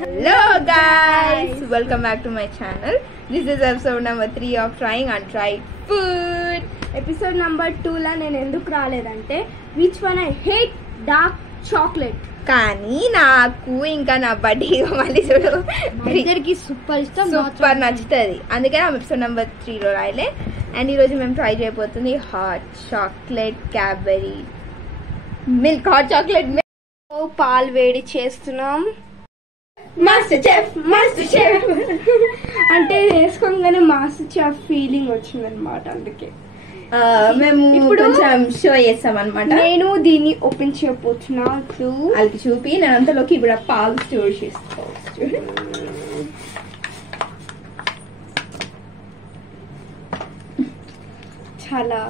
Hello guys, welcome back to my channel. This is episode number 3 of trying untried food. Episode number 2 లా నేను ఎందుకు రాలేదంటే which one I hate dark chocolate. కానీ నాకు ఇంకా నా బడ్డీ మళ్ళీ చూడు ఇద్దరికి సూపర్ ఇష్టం, సూపర్ నచ్చుతుంది. అందుకే ఎపిసోడ్ నెంబర్ 3 లో రాయలే. అండ్ ఈరోజు మేము ట్రై చేయబోతుంది hot chocolate Cadbury milk. Hot chocolate milk పాలు వేడి చేస్తున్నాం. మాస్టర్ చెఫ్ అంటే వేసుకోగానే మాస్టర్ చెఫ్ ఫీలింగ్ వచ్చింది అనమాట. అందుకే మేము ఇప్పుడు కొంచెం షో చేస్తాం అనమాట. నేను దీన్ని ఓపెన్ చేయబోతున్నా. వాళ్ళకి చూపి నేను అంతలోకి ఇప్పుడు పాలు స్టోర్ చేసుకోవచ్చు. చాలా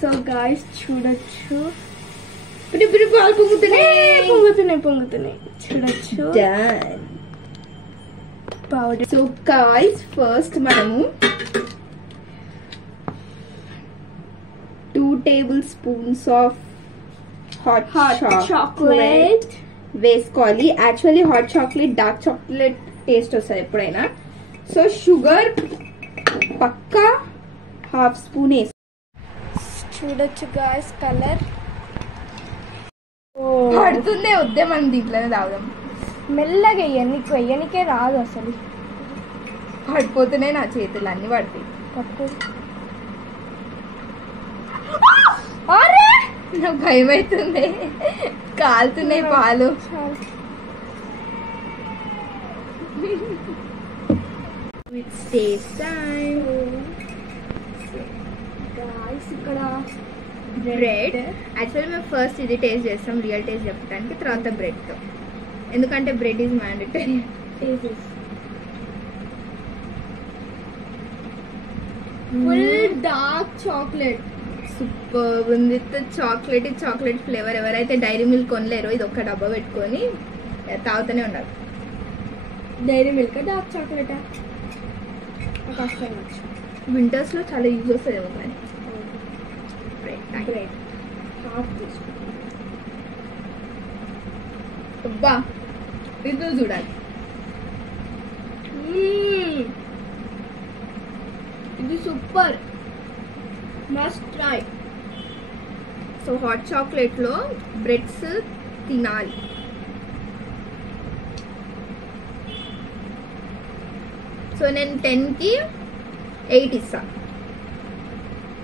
సో గాయ్స్ చూడొచ్చు, పాలు పొంగుతున్నాయి చూడొచ్చు. పౌడర్. సో గాయ్స్ ఫస్ట్ మనము 2 tablespoons ఆఫ్ హాట్ చాక్లెట్ వేసుకోవాలి. Actually hot chocolate dark chocolate taste వస్తుంది ఎప్పుడైనా. సో షుగర్ పక్కా ½ స్పూన్ వేసి చూడొచ్చు గాయ్స్. కలర్ పడుతుందే, వద్దే మనం దీంట్లోనే తాగుదాం. మెల్లగా వెయ్యనికే రాదు అసలు. పడిపోతున్నాయి నా చేతులు, అన్ని పడతాయి. పప్పు నాకు భయం అవుతుంది, కాలుతున్నాయి పాలు. ఇక్కడ బ్రెడ్. యాక్చువల్లీ మేము ఫస్ట్ ఇది టేస్ట్ చేస్తాం, రియల్ టేస్ట్ చెప్పడానికి, తర్వాత బ్రెడ్తో. ఎందుకంటే bread is mandatory. Full dark chocolate, super ఉంది. Chocolate flavour. ఎవరైతే డైరీ మిల్క్ కొనలేరో ఇది ఒక్క డబ్బా పెట్టుకొని తాగుతూనే ఉండాలి. Dairy milk dark chocolate winters లో చాలా యూజ్ వస్తుంది. మరి బ్రెడ్ హాఫ్ తీసుకుంటాం. అబ్బా ఇది చూడాలి. ఇది super, must try. So hot chocolate లో బ్రెడ్స్ తినాలి. సో నేను 10కి 8 ఇస్తా.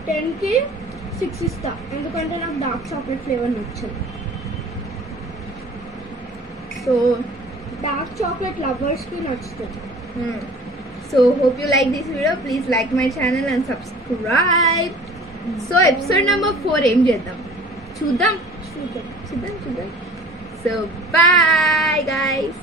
10కి 6 ఇస్తా, ఎందుకంటే నాకు డార్క్ చాక్లెట్ ఫ్లేవర్ నచ్చదు. సో డార్క్ చాక్లెట్ లవర్స్ కి నచ్చుతుంది. So hope you like this video. Please like my channel and subscribe. So episode number 4 ఏం చేద్దాం చూద్దాం. So bye guys.